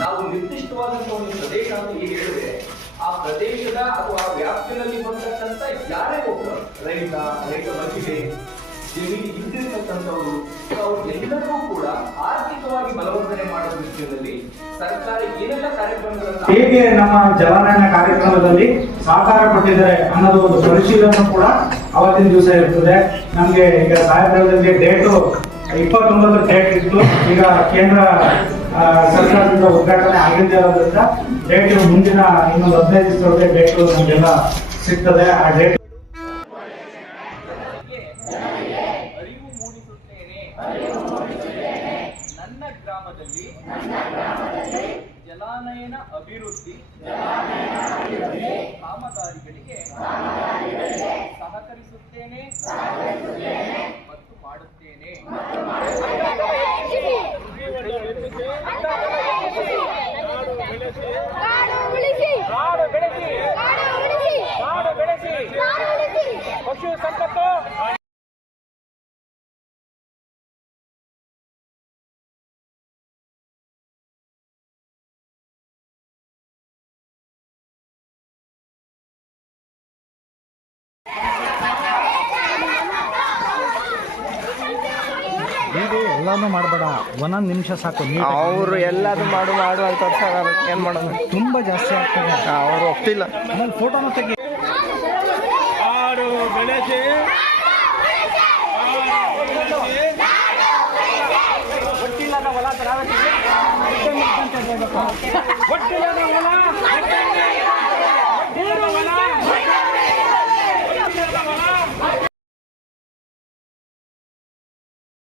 ನಾವು ನಿರ್ದಿಷ್ಟವಾದಂತಹ ಒಂದು ಪ್ರದೇಶ ಅಂತ ಈಗ ಹೇಳಿದ್ರೆ, ಆ ಪ್ರದೇಶದ ಅಥವಾ ಆ ವ್ಯಾಪ್ತಿನಲ್ಲಿ ಬರ್ತಕ್ಕಂಥ ಯಾರೇ ಒಬ್ಬರು ರೈತ ರೈತ ಮಹಿಳೆ ಜಮೀನು ಇದ್ದಿರ್ತಕ್ಕಂಥವ್ರು ಅವ್ರಿಗೆಲ್ಲರಿಗೂ ಕೂಡ ಆರ್ಥಿಕವಾಗಿ ಬಲವರ್ಧನೆ ಮಾಡುವ ವಿಷಯದಲ್ಲಿ ಸರ್ಕಾರ ಏನೆಲ್ಲ ಕಾರ್ಯಕ್ರಮಗಳನ್ನು ಹೇಗೆ ನಮ್ಮ ಜಲನಯನ ಕಾರ್ಯಕ್ರಮದಲ್ಲಿ ಸಹಕಾರ ಕೊಟ್ಟಿದ್ದಾರೆ ಅನ್ನೋದು ಒಂದು ಪರಿಶೀಲನೆ ಕೂಡ ಅವತ್ತಿನ ದಿವಸ ಇರ್ತದೆ. ನಮಗೆ ಈಗ ಸಾಯಂಕಾಲದಲ್ಲಿ ಡೇಟು ಇಪ್ಪತ್ತೊಂಬತ್ತು ಡೇಟ್ ಇತ್ತು. ಈಗ ಕೇಂದ್ರ ಸರ್ಕಾರದಿಂದ ಉದ್ಘಾಟನೆ ಆಗಿದ್ದೇ ಇರೋದ್ರಿಂದ ಡೇಟ್ ಮುಂದಿನ ಇನ್ನೊಂದು ಹದಿನೈದು ದಿವಸದೊಳಗೆ ಡೇಟು ನಮಗೆಲ್ಲ ಸಿಗ್ತದೆ. ಆ ಡೇಟ್ ಜಲಾನಯನ ಅಭಿವೃದ್ಧಿ ಕಾಮಗಾರಿಗಳಿಗೆ ಕಾಡು ಉಳಿಸಿ. ಕಾಡು ಬೆಳೆಸಿ. ಕಾಡು ಬೆಳೆಸಿ. ಕಾಡು ಉಳಿಸಿ. ಪಶು ಸಂಪತ್ತು ಇದು ಎಲ್ಲಾನು ಮಾಡಬೇಡ. ಒಂದೊಂದು ನಿಮಿಷ ಸಾಕು ಅವರು ಎಲ್ಲಾದ್ರು ಮಾಡು ಮಾಡು ಅಂತ ಏನು ಏನ್ ಮಾಡೋದು? ತುಂಬಾ ಜಾಸ್ತಿ ಆಗ್ತದೆ. ಅವರು ಒಪ್ತಿಲ್ಲ. ಆಮೇಲೆ ಫೋಟೋನ ತೆಗಿ. ಆರು ಬೆಳೆಸಿ ಒಟ್ಟಿಲ್ಲದ ಹೊಲ ತರಾವಟಿಗೆ ಒಟ್ಟಿಲ್ಲದ ಹೊಲ.